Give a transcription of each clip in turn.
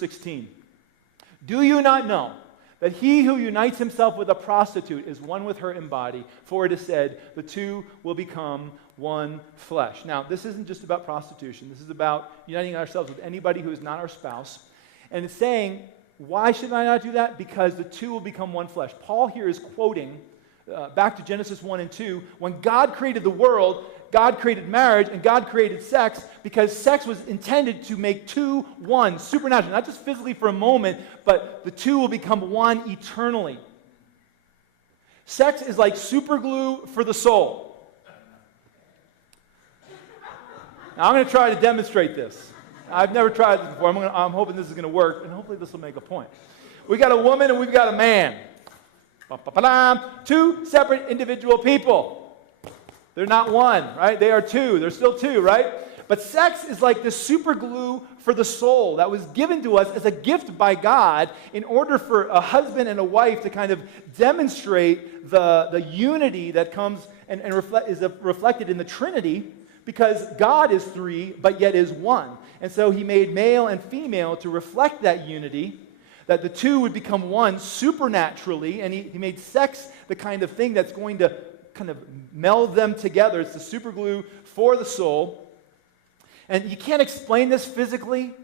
16. Do you not know that he who unites himself with a prostitute is one with her in body? For it is said, the two will become one flesh. Now, this isn't just about prostitution. This is about uniting ourselves with anybody who is not our spouse. And it's saying, why should I not do that? Because the two will become one flesh. Paul here is quoting back to Genesis 1 and 2. When God created the world, God created marriage and God created sex because sex was intended to make two one, supernatural, not just physically for a moment, but the two will become one eternally. Sex is like superglue for the soul. Now, I'm going to try to demonstrate this. I've never tried this before. I'm hoping this is going to work, and hopefully this will make a point. We got a woman and we've got a man. Two separate individual people. They're not one, right? They are two. They're still two, right? But sex is like the super glue for the soul that was given to us as a gift by God in order for a husband and a wife to kind of demonstrate the unity that comes and is reflected in the Trinity, because God is three, but yet is one. And so he made male and female to reflect that unity, that the two would become one supernaturally, and he made sex the kind of thing that's going to kind of meld them together. It's the super glue for the soul. And you can't explain this physically.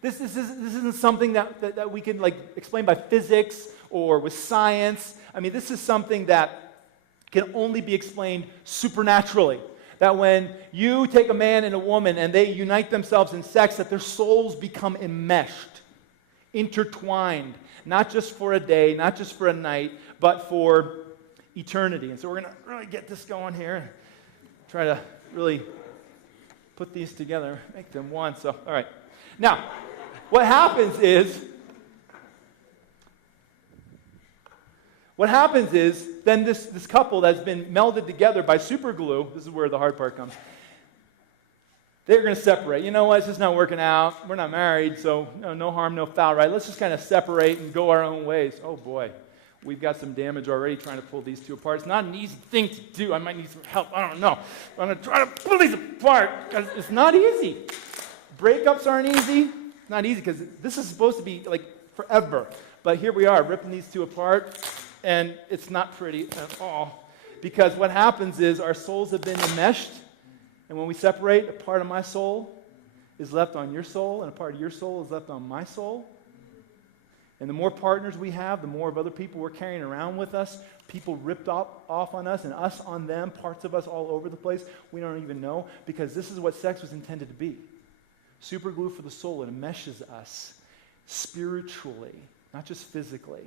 This isn't something that we can explain by physics or with science. I mean, this is something that can only be explained supernaturally. That when you take a man and a woman and they unite themselves in sex, that their souls become enmeshed, intertwined, not just for a day, not just for a night, but for eternity. And so we're going to really get this going here and try to really put these together, make them one. So, all right. Now, what happens is then this couple that's been melded together by super glue, this is where the hard part comes, they're going to separate. You know what? It's just not working out. We're not married, so no harm, no foul, right? Let's just kind of separate and go our own ways. Oh, boy. We've got some damage already trying to pull these two apart. It's not an easy thing to do. I might need some help. I don't know. I'm going to try to pull these apart because it's not easy. Breakups aren't easy. It's not easy because this is supposed to be like forever. But here we are ripping these two apart, and it's not pretty at all. Because what happens is our souls have been enmeshed, and when we separate, a part of my soul is left on your soul, and a part of your soul is left on my soul. And the more partners we have, the more of other people we're carrying around with us, people ripped off on us and us on them, parts of us all over the place. We don't even know, because this is what sex was intended to be. Super glue for the soul. It enmeshes us spiritually, not just physically.